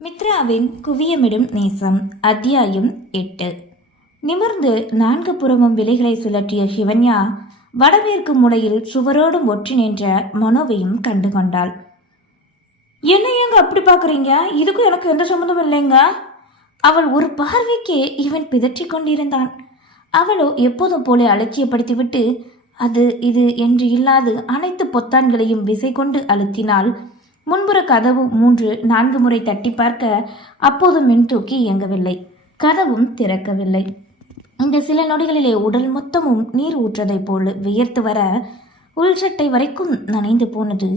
மித்ராவின் குவியமிடும் நேசம் அத்தியாயம் எட்டு. நிமிர்ந்து நான்கு புறமும் விலைகளை சுழற்றிய சிவன்யா வடமேற்கு முனையில் சுவரோடும் ஒற்றி நின்ற மனோவையும் கண்டு கொண்டாள். என்ன ஏங்க அப்படி பார்க்குறீங்க? இதுக்கும் எனக்கு எந்த சம்மந்தமும் இல்லைங்க. அவள் ஒரு பார்வைக்கு இவன் பிதற்றிக் கொண்டிருந்தான். அவளோ எப்போதும் போல அலட்சியப்படுத்திவிட்டு அது இது என்று இல்லாது அனைத்து பொத்தான்களையும் விசை கொண்டு அழுத்தினாள் முன்புற கதவு மூன்று நான்கு முறை தட்டி பார்க்க அப்போதும் மின்தூக்கி இயங்கவில்லை. கதவும் திறக்கவில்லை. இந்த சில நொடிகளிலே உடல் மொத்தமும் நீர் ஊற்றதைப் போல் வியர்த்து வர உள் சட்டை வரைக்கும் நனைந்து போனது.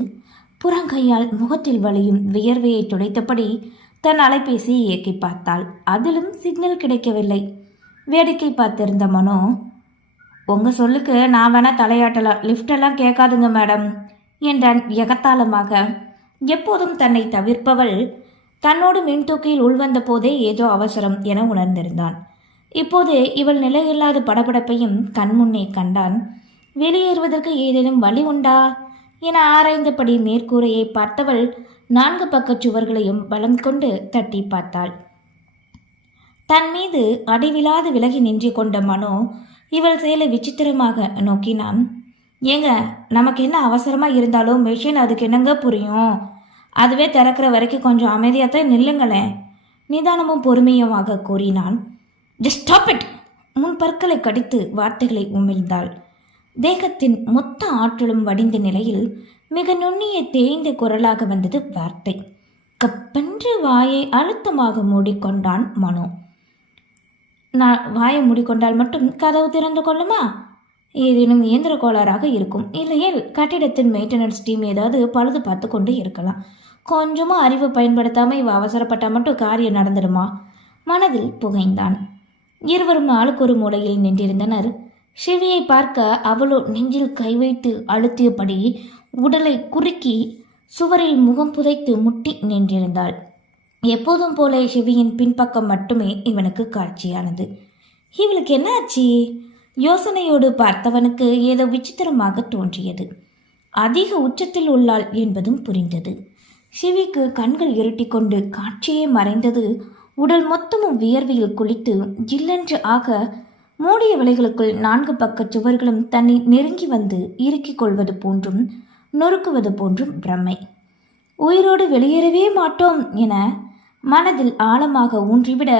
புறங்கையால் முகத்தில் வலியும் வியர்வையை துடைத்தபடி தன் அலைபேசியை இயக்கி பார்த்தாள். அதிலும் சிக்னல் கிடைக்கவில்லை. வேடிக்கை பார்த்திருந்த மனோ உங்க சொல்லுக்கு நான் வேணா தலையாட்டலாம் லிஃப்டெல்லாம் கேட்காதுங்க மேடம் என்றான் எகத்தாளமாக எப்போதும் தன்னை தவிர்ப்பவள் தன்னோடு மின்தூக்கியில் உள்வந்த போதே ஏதோ அவசரம் என உணர்ந்திருந்தான். இப்போது இவள் நிலையில்லாத படபடப்பையும் கண்முன்னே கண்டான். வெளியேறுவதற்கு ஏதேனும் வழி உண்டா? என ஆராய்ந்தபடி மேற்கூரையை பார்த்தவள் நான்கு பக்கச் சுவர்களையும் பலம் கொண்டு தட்டி பார்த்தாள். தன் மீது அடிவிலாது விலகி நின்று கொண்ட மனோ இவள் செயலை விசித்திரமாக நோக்கினான். ஏங்க நமக்கு என்ன அவசரமாக இருந்தாலும் மெஷின் அதுக்கு என்னங்க புரியும்? அதுவே திறக்கிற வரைக்கும் கொஞ்சம் அமைதியாக தான் நில்லுங்களேன். நிதானமும் பொறுமையுமாக கூறினான். ஜஸ்ட் ஸ்டாப் இட் முன் பற்களை கடித்து வார்த்தைகளை உமிழ்ந்தாள். தேகத்தின் மொத்த ஆற்றலும் வடிந்த நிலையில் மிக நுண்ணிய தேய்ந்த குரலாக வந்தது வார்த்தை. கப்பென்று வாயை அழுத்தமாக மூடிக்கொண்டான் மனோ. நான் வாயை மூடிக்கொண்டால் மட்டும் கதவு திறந்து கொள்ளுமா? ஏதேனும் இயந்திர கோளாறாக இருக்கும். இல்லையேல் கட்டிடத்தின் மெயின்டெனன்ஸ் டீம் ஏதாவது பழுது பார்த்து கொண்டு இருக்கலாம். கொஞ்சமாக அறிவு பயன்படுத்தாமல் இவ அவசரப்பட்டால் மட்டும் காரியம் நடந்துடுமா? மனதில் புகைந்தான். இருவரும் ஆளுக்கு ஒரு மூலையில் நின்றிருந்தனர். சிவியை பார்க்க அவளோ நெஞ்சில் கை வைத்து அழுத்தியபடி உடலை குறுக்கி சுவரில் முகம் புதைத்து முட்டி நின்றிருந்தாள். எப்போதும் போல சிவியின் பின்பக்கம் மட்டுமே இவனுக்கு காட்சியானது. இவளுக்கு என்ன ஆச்சு யோசனையோடு பார்த்தவனுக்கு ஏதோ விசித்திரமாக தோன்றியது. அதிக உச்சத்தில் உள்ளாள் என்பதும் புரிந்தது. சிவிக்கு கண்கள் இருட்டிக்கொண்டு காட்சியே மறைந்தது. உடல் மொத்தமும் வியர்வையில் குளித்து ஜில்லென்று ஆக மூடிய விலைகளுக்குள் நான்கு பக்க சுவர்களும் தன்னை நெருங்கி வந்து இறுக்கிக் கொள்வது போன்றும் நொறுக்குவது போன்றும் பிரமை உயிரோடு வெளியேறவே மாட்டோம் என மனதில் ஆழமாக ஊன்றிவிட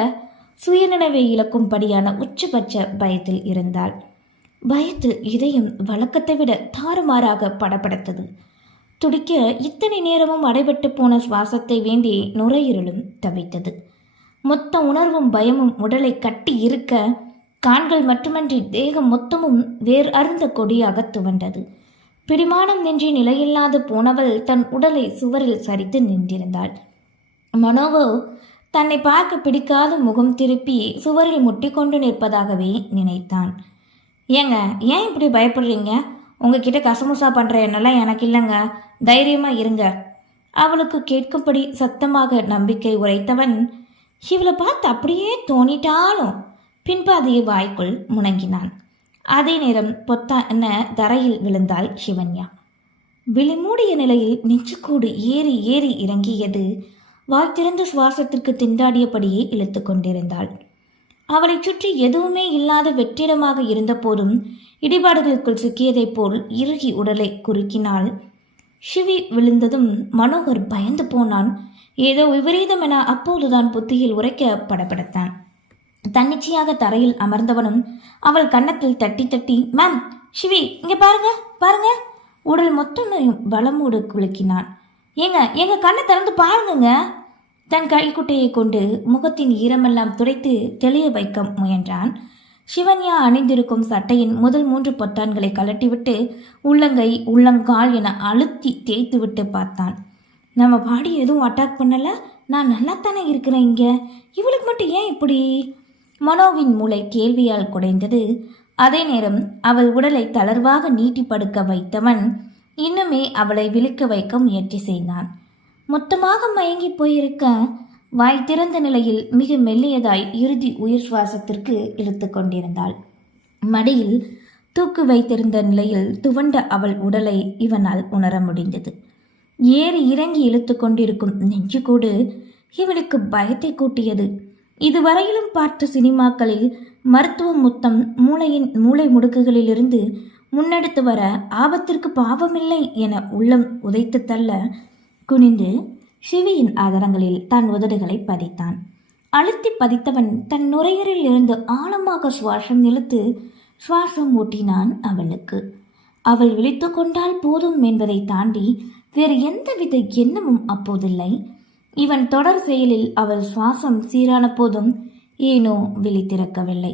சுயநினைவை இழக்கும்படியான உச்சபட்ச பயத்தில் இருந்தாள். பயத்தில் இதயம் வழக்கத்தை விட தாறுமாறாக படபடத்தது. துடிக்க இத்தனை நேரமும் அடைபட்டு போன சுவாசத்தை வேண்டி நுரையீரலும் தவித்தது. மொத்த உணர்வும் பயமும் உடலை கட்டி இருக்க கான்கள் மட்டுமன்றி தேகம் மொத்தமும் வேர் அருந்த கொடியாக துவண்டது. பிடிமானம் நின்றி நிலையில்லாது போனவள் தன் உடலை சுவரில் சரித்து நின்றிருந்தாள். மனோவோ தன்னை பார்க்க பிடிக்காத முகம் திருப்பி சுவரில் முட்டிக்கொண்டு நிற்பதாகவே நினைத்தான். ஏங்க ஏன் இப்படி பயப்படுறீங்க? உங்ககிட்ட கசமுசா பண்ணுற எண்ணெல்லாம் எனக்கு இல்லைங்க. தைரியமாக இருங்க. அவளுக்கு கேட்கும்படி சத்தமாக நம்பிக்கை உரைத்தவன் இவளை பார்த்து அப்படியே தோணிட்டாலும் பின்பாதையை வாய்க்குள் முணங்கினான். அதே நேரம் பொத்தான தரையில் விழுந்தாள் சிவன்யா. விழிமூடிய நிலையில் நெஞ்சுக்கூடு ஏறி ஏறி இறங்கியது வாய் சுவாசத்திற்கு திண்டாடியபடியே இழுத்து கொண்டிருந்தாள். அவளைச் சுற்றி எதுவுமே இல்லாத வெற்றிடமாக இருந்தபோதும் இடிபாடுகளுக்குள் சிக்கியதைப் போல் இறுகி உடலை குறுக்கினாள். ஷிவி விழுந்ததும் மனோகர் பயந்து போனான். ஏதோ விபரீதம் என அப்போதுதான் புத்தியில் உரைக்க படப்படுத்தான் தன்னிச்சையாக தரையில் அமர்ந்தவனும் அவள் கன்னத்தில் தட்டி தட்டி மேம் ஷிவி இங்க பாருங்க பாருங்க. உடல் மொத்தமையும் பலமோடு குலுக்கினான். ஏங்க எங்க கண்ணை திறந்து பாருங்கங்க. தன் கைக்குட்டையை கொண்டு முகத்தின் ஈரமெல்லாம் துடைத்து தெளிய வைக்க முயன்றான். சிவன்யா அணிந்திருக்கும் சட்டையின் முதல் மூன்று பொத்தான்களை கலட்டிவிட்டு உள்ளங்கை உள்ளங்கால் என அழுத்தி தேய்த்துவிட்டு பார்த்தான். நம்ம பாடி எதுவும் அட்டாக் பண்ணல? நான் நல்லாத்தானே இருக்கிறேன் இங்க. இவளுக்கு மட்டும் ஏன் இப்படி? மனோவின் மூளை கேள்வியால் குடைந்தது. அதே நேரம் அவள் உடலை தளர்வாக நீட்டி படுக்க வைத்தவன் இன்னுமே அவளை விழிக்க வைக்க முயற்சி செய்தான். மொத்தமாக மயங்கி போயிருக்க வாய் திறந்த நிலையில் மிக மெல்லியதாய் இறுதி உயிர் சுவாசத்திற்கு இழுத்து கொண்டிருந்தாள். மடியில் தூக்கு வைத்திருந்த நிலையில் துவண்ட அவள் உடலை இவனால் உணர முடிந்தது. ஏறி இறங்கி இழுத்து கொண்டிருக்கும் நெஞ்சுக்கூடு இவளுக்கு பயத்தை கூட்டியது. இதுவரையிலும் பார்த்த சினிமாக்களில் மருத்துவ முத்தம் மூளையின் மூளை முடுக்குகளிலிருந்து முன்னெடுத்து வர ஆபத்திற்கு பாவமில்லை என உள்ளம் உதைத்து தள்ள குனிந்து சிவியின் ஆதரங்களில் தன் உதடுகளை பதித்தான். அழுத்தி பதித்தவன் தன் நுரையீரலில் இருந்து ஆழமாக சுவாசம் இழுத்து சுவாசம் ஊட்டினான் அவளுக்கு அவள் விழித்து கொண்டால் போதும் என்பதை தாண்டி வேறு எந்தவித எண்ணமும் அப்போதில்லை. இவன் தொடர் செயலில் அவள் சுவாசம் சீரான போதும் ஏனோ விழித்திறக்கவில்லை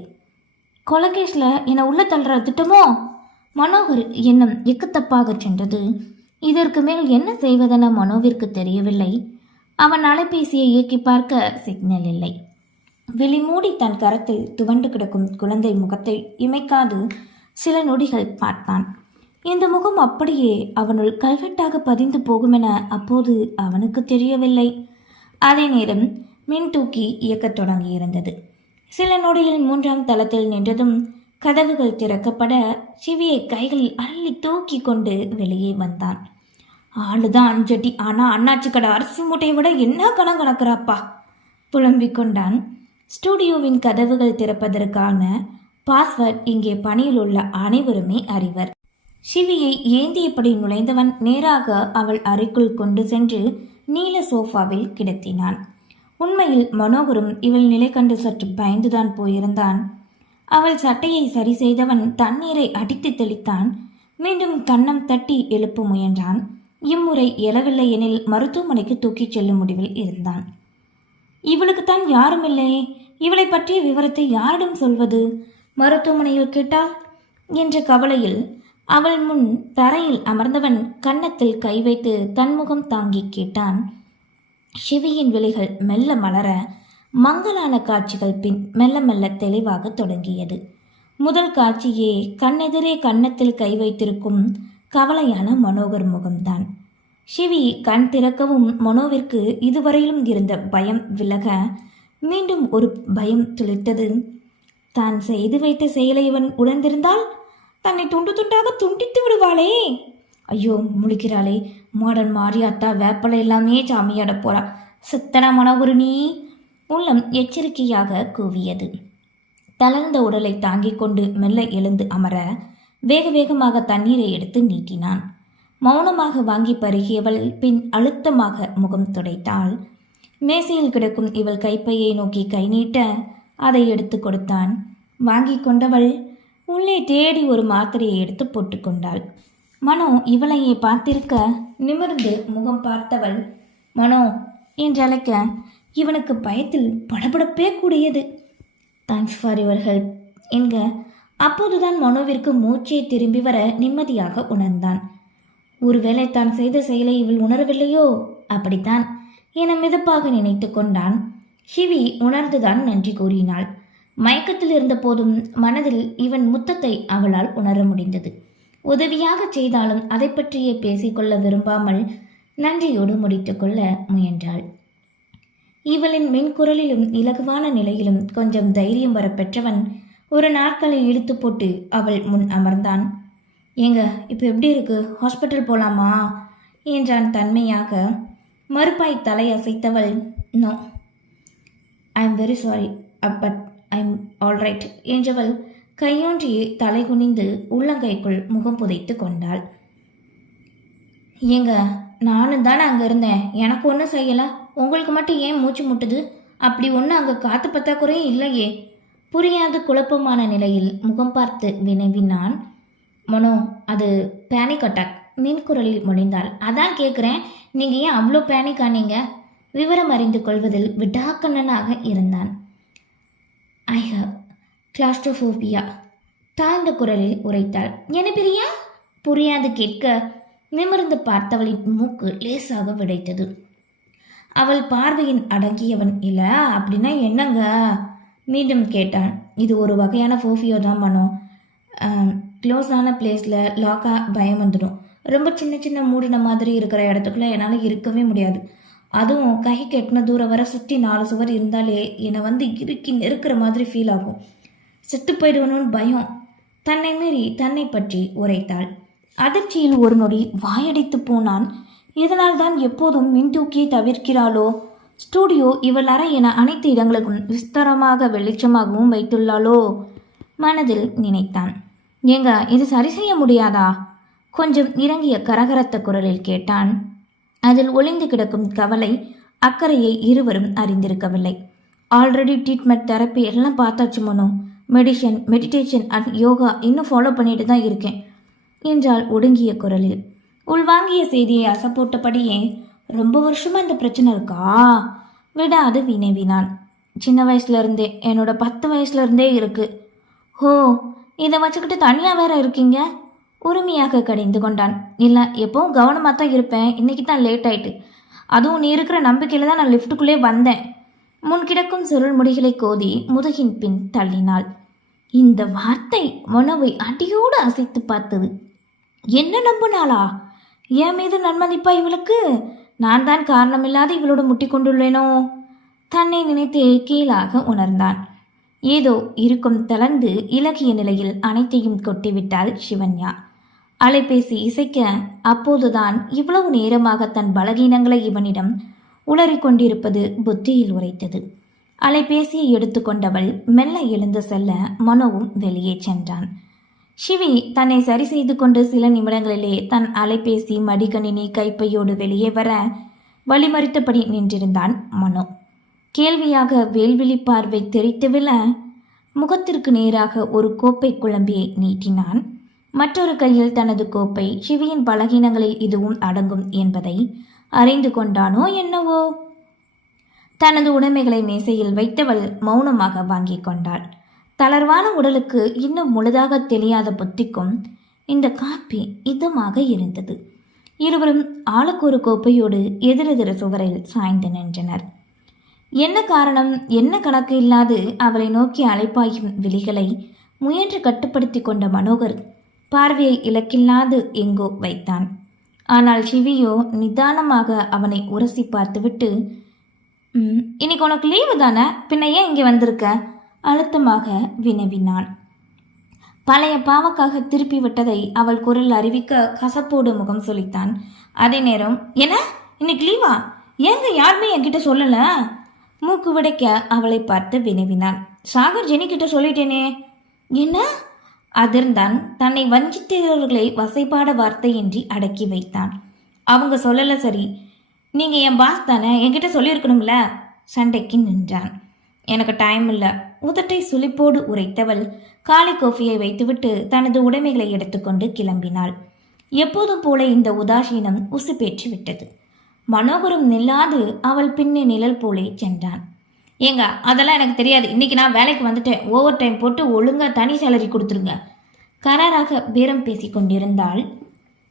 கொலகேஷில் என்னை உள்ள தள்ளுற திட்டமோ? மனோகர் எண்ணம் எக்குத்தப்பாக சென்றது. இதற்கு மேல் என்ன செய்வதென மனோவிற்கு தெரியவில்லை. அவன் அலைபேசியை இயக்கி பார்க்க சிக்னல் இல்லை. விழிமூடி தன் கரத்தில் துவண்டு கிடக்கும் குழந்தை முகத்தை இமைக்காது சில நொடிகள் பார்த்தான். இந்த முகம் அப்படியே அவனுள் கல்வெட்டாக பதிந்து போகுமென அப்போது அவனுக்கு தெரியவில்லை. அதே நேரம் மின் தூக்கி இயக்கத் தொடங்கியிருந்தது சில நொடியில் மூன்றாம் தளத்தில் நின்றதும் கதவுகள் திறக்கப்பட சிவியை கைகளில் அள்ளி தூக்கி கொண்டு வெளியே வந்தான். ஆளுதான் அஞ்சடி ஆனால் அண்ணாச்சி கடை அரிசி மூட்டையை விட என்ன கணம் கணக்குறாப்பா? புலம்பிக் கொண்டான் ஸ்டூடியோவின் கதவுகள் திறப்பதற்கான பாஸ்வேர்ட் இங்கே பணியில் உள்ள அனைவருமே அறிவர். சிவியை ஏந்தியபடி நுழைந்தவன் நேராக அவள் அறைக்குள் கொண்டு சென்று நீல சோஃபாவில் கிடத்தினான். உண்மையில் மனோகரும் இவள் நிலை கண்டு சற்று பயந்துதான் போயிருந்தான். அவள் சட்டையை சரி செய்தவன் தண்ணீரை அடித்து தெளித்தான். மீண்டும் கன்னம் தட்டி எழுப்ப முயன்றான். இம்முறை எழவில்லை எனில் மருத்துவமனைக்கு தூக்கிச் செல்லும் முடிவில் இருந்தான். இவளுக்குத்தான் யாரும் இல்லை இவளை பற்றிய விவரத்தை யாரிடம் சொல்வது? மருத்துவமனையில் கேட்டால்? என்ற கவலையில் அவள் முன் தரையில் அமர்ந்தவன் கன்னத்தில் கை வைத்து தன்முகம் தாங்கி கேட்டான். சிவியின் விழிகள் மெல்ல மலர மங்கலான காட்சிகள் பின் மெல்ல மெல்ல தெளிவாக தொடங்கியது. முதல் காட்சியே கண்ணெதிரே கன்னத்தில் கை வைத்திருக்கும் கவலையான மனோகர் முகம்தான். சிவி கண் திறக்கவும் மனோவிற்கு இதுவரையிலும் இருந்த பயம் விலக மீண்டும் ஒரு பயம் துளிர்த்தது தான் செய்து வைத்த செயலை இவன் உணர்ந்திருந்தால் தன்னை துண்டு துண்டாக துண்டித்து விடுவாளே! ஐயோ முழிக்கிறாளே! மாடர்ன் மாரியாத்தா வேப்பலை எல்லாமே சாமியாட போறா! சித்தன மனோகரு நீ உள்ளம் எச்சரிக்கையாக கூவியது. தளர்ந்த உடலை தாங்கிக் கொண்டு மெல்ல எழுந்து அமர வேக வேகமாக தண்ணீரை எடுத்து நீட்டினான். மௌனமாக வாங்கி பருகியவள் பின் அழுத்தமாக முகம் துடைத்தாள். மேசையில் கிடக்கும் இவள் கைப்பையை நோக்கி கை நீட்ட அதை எடுத்து கொடுத்தான். வாங்கி கொண்டவள் உள்ளே தேடி ஒரு மாத்திரையை எடுத்து போட்டுக்கொண்டாள் மனோ இவளையே பார்த்திருக்க நிமிர்ந்து முகம் பார்த்தவள் மனோ என்றழைக்க இவனுக்கு பயத்தில் படபடப்பே கூடியது. தேங்க்ஸ் ஃபார் யுவர் ஹெல்ப் என்க அப்போதுதான் மனோவிற்கு மூச்சை திரும்பி வர நிம்மதியாக உணர்ந்தான். ஒருவேளை தான் செய்த செயலை இவள் உணரவில்லையோ? அப்படித்தான். என மிதப்பாக நினைத்து கொண்டான். ஷிவி உணர்ந்துதான் நன்றி கூறினாள். மயக்கத்தில் இருந்த போதும் மனதில் இவன் முத்தத்தை அவளால் உணர முடிந்தது. உதவியாக செய்தாலும் அதை பற்றியே பேசிக்கொள்ள விரும்பாமல் நன்றியோடு முடித்துக்கொள்ள முயன்றாள். இவளின் மென்குரலிலும் இலகுவான நிலையிலும் கொஞ்சம் தைரியம் வர பெற்றவன் ஒரு நாட்களை இழுத்து போட்டு அவள் முன் அமர்ந்தான். ஏங்க இப்போ எப்படி இருக்கு? ஹாஸ்பிட்டல் போகலாமா என்றான் தன்மையாக. மறுப்பாய் தலை அசைத்தவள் no I am very sorry but I am alright என்றவள் கையொன்றியே தலை குனிந்து உள்ளங்கைக்குள் முகம் புதைத்து கொண்டாள். ஏங்க நானும் தானே அங்கே இருந்தேன். எனக்கு ஒன்றும் செய்யலை. உங்களுக்கு மட்டும் ஏன் மூச்சு முட்டுது? அப்படி ஒன்றும் அங்கே காற்று பத்தாக்குறையும் இல்லையே. புரியாத குழப்பமான நிலையில் முகம் பார்த்து வினவினான். மனோ அது பேனிக் அட்டாக் மின்குரலில் முடிந்தாள் அதான் கேட்குறேன் நீங்கள் ஏன் அவ்வளோ பேனிக் ஆனீங்க? விவரம் அறிந்து கொள்வதில் விடாக்கண்ணனாக இருந்தான். ஐ ஹவ் கிளாஸ்ட்ரோஃபோபியா தாழ்ந்த குரலில் உரைத்தாள். என்ன பிரியா? புரியாது கேட்க. நிமிர்ந்து பார்த்தவளின் மூக்கு லேசாக விடைத்தது. அவள் பார்வையின் அடங்கியவன் இல்லை. அப்படின்னா என்னங்க? மீண்டும் கேட்டான். இது ஒரு வகையான ஃபோஃபியோ தான் பண்ணும் க்ளோஸான பிளேஸில் லாக்காக பயம் வந்துடும். ரொம்ப சின்ன சின்ன மூடின மாதிரி இருக்கிற இடத்துக்குள்ளே என்னால் இருக்கவே முடியாது. அதுவும் கை கெட்டின தூரம் வர சுற்றி நாலு சுவர் இருந்தாலே என்னை வந்து இறுக்கி நெருக்கிற மாதிரி ஃபீல் ஆகும். செத்து போயிடுவணும்னு பயம். தன்னை மீறி தன்னை பற்றி உரைத்தாள். அதிர்ச்சியில் ஒரு நொடி வாயடைத்து போனான். இதனால் தான் எப்போதும் மின் தூக்கியை தவிர்க்கிறாளோ? ஸ்டூடியோ இவள் அறை என அனைத்து இடங்களுக்கும் விஸ்தாரமாக வெளிச்சமாகவும் வைத்துள்ளாளோ? மனதில் நினைத்தான். ஏங்க இது சரி செய்ய முடியாதா? கொஞ்சம் இறங்கிய கரகரத்த குரலில் கேட்டான். அதில் ஒளிந்து கிடக்கும் கவலை அக்கறையை இருவரும் அறிந்திருக்கவில்லை. ஆல்ரெடி ட்ரீட்மெண்ட் தெரப்பி எல்லாம் பார்த்தாச்சு Mano. Meditation meditation and yoga இன்னும் ஃபாலோ பண்ணிட்டு தான் இருக்கேன். என்றால் ஒடுங்கிய குரலில். உள்வாங்கிய செய்தியை அசப்போட்டபடியே ரொம்ப வருஷமா இந்த பிரச்சனை இருக்கா? விடாது வினவினான் சின்ன வயசுல இருந்தே என்னோட பத்து வயசுல இருந்தே இருக்கு. ஹோ இதை வச்சுக்கிட்டு தனியாக வேற இருக்கீங்க? உரிமையாக கடிந்து கொண்டான். இல்லை எப்பவும் கவனமாக தான் இருப்பேன். இன்னைக்கு தான் லேட் ஆயிட்டு. அதுவும் நீ இருக்கிற நம்பிக்கையில் தான் நான் லிஃப்ட்டுக்குள்ளே வந்தேன். முன் கிடக்கும் சுருள் முடிகளை கோதி முதுகின் பின் தள்ளினாள். இந்த வார்த்தை உணவை அடியோடு அசைத்து பார்த்தது. என்ன நம்புனாளா? என் மீது நன்மதிப்பா இவளுக்கு? நான் தான் காரணமில்லாத இவளோடு முட்டி கொண்டுள்ளேனோ தன்னை நினைத்து கீழாக உணர்ந்தான். ஏதோ இருக்கும் தளர்ந்து இலகிய நிலையில் அனைத்தையும் கொட்டிவிட்டாள் சிவன்யா. அலைபேசி இசைக்க அப்போதுதான் இவ்வளவு நேரமாக தன் பலகீனங்களை இவனிடம் உளறிக்கொண்டிருப்பது புத்தியில் உரைத்தது. அலைபேசியை எடுத்துக்கொண்டவள் மெல்ல எழுந்து செல்ல மனோவும் வெளியே சென்றான். சிவி தன்னை சரி செய்து கொண்டு சில நிமிடங்களிலே தன் அலைபேசி மடிக்கணினி கைப்பையோடு வெளியே வர வழிமறித்தபடி நின்றிருந்தான் மனு. கேள்வியாக வேல்விழி பார்வை தெரித்து விழ முகத்திற்கு நேராக ஒரு கோப்பை குழம்பியை நீட்டினான். மற்றொரு கையில் தனது கோப்பை சிவியின் பலகீனங்களில் இதுவும் அடங்கும் என்பதை அறிந்து கொண்டானோ என்னவோ? தனது உடைமைகளை மேசையில் வைத்தவள் மௌனமாக வாங்கிக் கொண்டாள். தளர்வான உடலுக்கு இன்னும் முழுதாக தெரியாத புத்திக்கும் இந்த காப்பி இதமாக இருந்தது. இருவரும் ஆளுக்கு ஒரு கோப்பையோடு எதிரெதிர சுவரில் சாய்ந்து நின்றனர். என்ன காரணம்? என்ன கணக்கு இல்லாது அவளை நோக்கி அலைப்பாயும் விழிகளை முயன்று கட்டுப்படுத்தி கொண்ட மனோகர் பார்வையை இலக்கில்லாது எங்கோ வைத்தான். ஆனால் சிவியோ நிதானமாக அவனை உரசி பார்த்துவிட்டு இன்னைக்கு உனக்கு லீவு தானே? பின்ன ஏன் இங்கே வந்திருக்க? அழுத்தமாக வினவினான் பழைய பாவக்காக திருப்பி விட்டதை அவள் குரல் அறிவிக்க கசப்போடு முகம் சொல்லித்தான் அதே நேரம் என்ன? இன்னைக்கு லீவா ஏங்க யாருமே என்கிட்ட சொல்லல? மூக்கு விடைக்க அவளை பார்த்து வினவினான் சாகர் ஜெனி கிட்ட சொல்லிட்டேனே. என்ன? அதிர்ந்தான். தன்னை வஞ்சித்தவர்களை வசைபாட வார்த்தையின்றி அடக்கி வைத்தான். அவங்க சொல்லல சரி. நீங்க என் பாஸ் தானே? என்கிட்ட சொல்லியிருக்கணும்ல? சண்டைக்கு நின்றான். எனக்கு டைம் இல்லை. உதட்டை சுளிப்போடு உரைத்தவள். காலை கோஃபியை வைத்துவிட்டு தனது உடைமைகளை எடுத்துக்கொண்டு கிளம்பினாள். எப்போதும் போல இந்த உதாசீனம் உசுப்பேற்றி விட்டது. மனோகரும் நில்லாது அவள் பின்னே நிழல் போலே சென்றான். ஏங்க அதெல்லாம் எனக்கு தெரியாது. இன்னைக்கு நான் வேலைக்கு வந்துட்டேன். ஓவர் டைம் போட்டு ஒழுங்கா தனி சேலரி கொடுத்துருங்க. கராராக பேரம் பேசி கொண்டிருந்தாள்.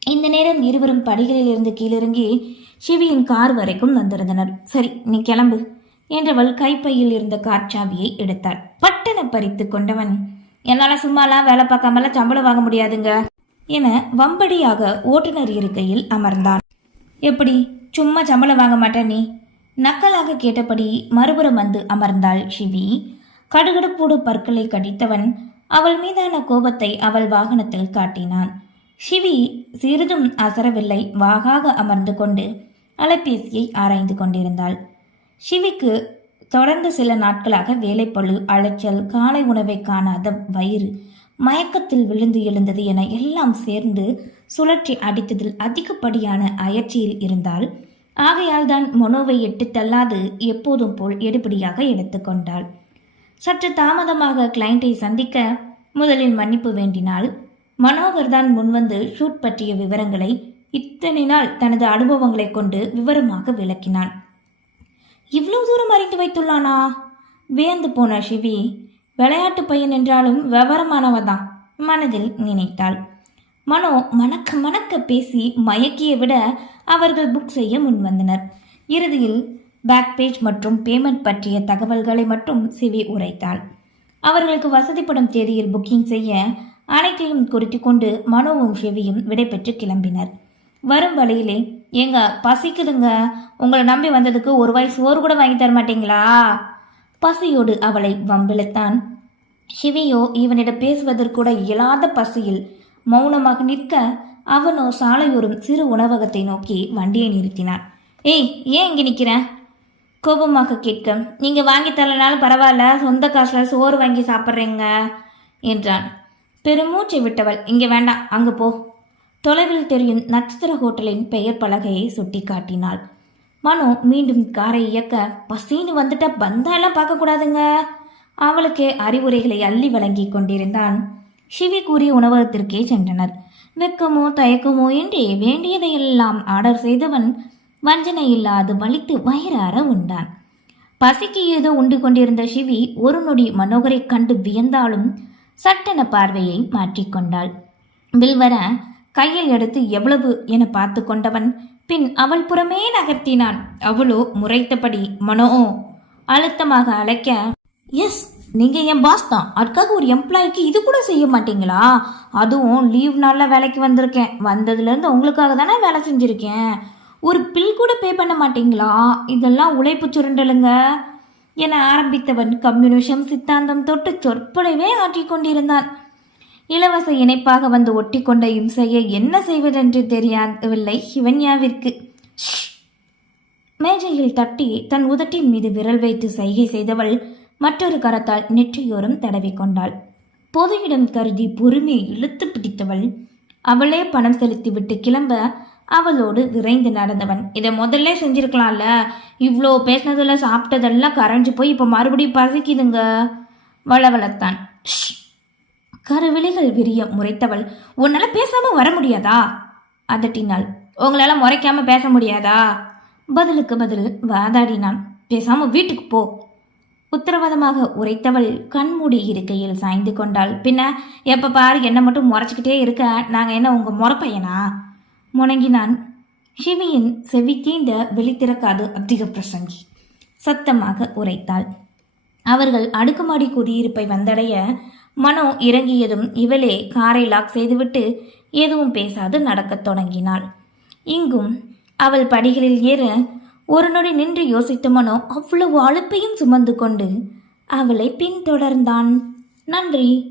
இந்த நேரம் இருவரும் படிகளில் இருந்து கீழிறங்கி சிவியின் கார் வரைக்கும் வந்திருந்தனர். சரி நீ கிளம்பு. என்றவள் கைப்பையில் இருந்த கார் சாவியை எடுத்தாள். பட்டன பறித்து கொண்டவன். என்னால் சும்மாலாம் வேலை பார்க்காமலாம் சம்பளம் வாங்க முடியாதுங்க. என வம்படியாக ஓட்டுநர் இருக்கையில் அமர்ந்தான். எப்படி? சும்மா சம்பளம் வாங்க மாட்டேன் நீ. நக்கலாக கேட்டபடி மறுபுறம் வந்து அமர்ந்தாள் சிவி கடுகடுப்போடு பற்களை கடித்தவன் அவள் மீதான கோபத்தை அவள் வாகனத்தில் காட்டினான். சிவி சிறிதும் அசரவில்லை. வாகாக அமர்ந்து கொண்டு அலைபேசியை ஆராய்ந்து கொண்டிருந்தாள். சிவிக்கு தொடர்ந்து சில நாட்களாக வேலைப்பளு அலைச்சல் காலை உணவை காணாத வயிறு மயக்கத்தில் விழுந்து எழுந்தது என எல்லாம் சேர்ந்து சுழற்றி அடித்ததில் அதிகப்படியான அயற்சியில் இருந்தால் ஆகையால் தான் மனோவை எட்டு தள்ளாது எப்போதும் போல் எடுபடியாக எடுத்துக்கொண்டாள் சற்று தாமதமாக கிளையண்டை சந்திக்க முதலில் மன்னிப்பு வேண்டினாள். மனோகர் தான் முன்வந்து ஷூட் பற்றிய விவரங்களை இத்தனை நாள் தனது அனுபவங்களைக் கொண்டு விவரமாக விளக்கினான். இவ்வளவு தூரம் அறிந்து வைத்துள்ளானா? வியந்து போன சிவி விளையாட்டு பையன் என்றாலும் விவரமானவன் தான் மனதில் நினைத்தாள். மனோ மணக்க மணக்க பேசி மயக்கிய விட அவர்கள் புக் செய்ய முன்வந்தனர் இறுதியில் பேக் பேஜ் மற்றும் பேமெண்ட் பற்றிய தகவல்களை மட்டும் சிவி உரைத்தாள். அவர்களுக்கு வசதிப்படும் தேதியில் புக்கிங் செய்ய அனைத்தையும் குறித்து கொண்டு மனோவும் சிவியும் விடைபெற்று கிளம்பினர். வரும் வழியிலே ஏங்க பசிக்குதுங்க. உங்களை நம்பி வந்ததுக்கு ஒரு வாய் சோறு கூட வாங்கி தர மாட்டீங்களா? பசியோடு அவளை வம்பிழுத்தான். சிவியோ இவனிடம் பேசுவதற்கூட இயலாத பசியில் மௌனமாக நிற்க அவனோ சாலையோரும் சிறு உணவகத்தை நோக்கி வண்டியை நிறுத்தினான். ஏய் ஏன் இங்கே நிற்கிறேன் கோபமாக கேட்க நீங்கள் வாங்கி தரலனாலும் பரவாயில்ல சொந்த காசில் சோறு வாங்கி சாப்பிட்றீங்க என்றான். பெருமூச்சை விட்டவள் இங்கே வேண்டாம் அங்கே போ. தொலைவில் தெரியும் நட்சத்திர ஹோட்டலின் பெயர் பலகையை சுட்டி காட்டினாள் மனோ மீண்டும் காரை இயக்க பசின்னு வந்துட்ட பந்தாலாம் பார்க்கக்கூடாதுங்க. அவளுக்கு அறிவுரைகளை அள்ளி வழங்கி கொண்டிருந்தான். சிவி கூறிய உணவகத்திற்கே சென்றனர். வெக்கமோ தயக்கமோ இன்றி வேண்டியதையெல்லாம் ஆர்டர் செய்தவன் வஞ்சனை இல்லாது வலித்து வயிறார உண்டான். பசிக்கு ஏதோ உண்டு கொண்டிருந்த சிவி ஒரு நொடி மனோகரை கண்டு வியந்தாலும் சட்டென பார்வையை மாற்றிக்கொண்டாள் பில் வர கையில் எடுத்து எவ்வளவு என பார்த்து கொண்டவன் பின் அவள் புறமே நகர்த்தினான். அவளோ முறைத்தபடி மனோ அழுத்தமாக அழைக்க எஸ் நீங்க என் பாஸ் தான். அதுக்காக ஒரு எம்ப்ளாய்க்கு இது கூட செய்ய மாட்டீங்களா? அதுவும் லீவ் நாளில் வேலைக்கு வந்திருக்கேன். வந்ததுலேருந்து உங்களுக்காக தானே வேலை செஞ்சுருக்கேன். ஒரு பில் கூட பே பண்ண மாட்டீங்களா? இதெல்லாம் உழைப்பு சுருண்டலுங்க. என ஆரம்பித்தவன் கம்யூனிஷம் சித்தாந்தம் தொட்டு சொற்பொழிவே ஆற்றிக்கொண்டிருந்தான் இலவச இணைப்பாக வந்து ஒட்டிக்கொண்ட இம்சையை என்ன செய்வதென்று தெரியவில்லை ஹிவன்யாவிற்கு. மேஜையில் தட்டி தன் உதட்டின் மீது விரல் வைத்து சைகை செய்தவள் மற்றொரு கரத்தால் நெற்றியோரம் தடவிக்கொண்டாள் பொது இடம் கருதி பொறுமையை இழுத்து பிடித்தவள் அவளே பணம் செலுத்திவிட்டு கிளம்ப அவளோடு விரைந்து நடந்தவன். இதை முதல்ல செஞ்சிருக்கலாம்ல. இவ்வளோ பேசினதில் சாப்பிட்டதெல்லாம் கரைஞ்சு போய் இப்போ மறுபடியும் பசிக்குதுங்க வளவளத்தான். கருவிழிகள் விரிய முறைத்தவள். உன்னால பேசாம வர முடியாதா? அதட்டினாள். உங்களால முறைக்காம பேச முடியாதா? பதிலுக்கு பதில் வாதாடினான். பேசாம வீட்டுக்கு போ. உத்தரவாதமாக உரைத்தவள் கண்மூடி இருக்கையில் சாய்ந்து கொண்டாள். பின்ன எப்ப பாரு என்ன மட்டும் முறைச்சிக்கிட்டே இருக்க. நாங்க என்ன உங்க முறப்பையனா? முணங்கினான் சிவியின் செவி தீண்ட வெளித்திறக்காது அதிக பிரசங்கி. சத்தமாக உரைத்தாள். அவர்கள் அடுக்குமாடி குடியிருப்பை வந்தடைய மனோ இறங்கியதும் இவளே காரை லாக் செய்துவிட்டு எதுவும் பேசாது நடக்கத் தொடங்கினாள். இங்கும் அவள் படிகளில் ஏற ஒரு நொடி நின்று யோசித்த மனோ அவ்வளவு அழுப்பையும் சுமந்து கொண்டு அவளை பின்தொடர்ந்தான். நன்றி.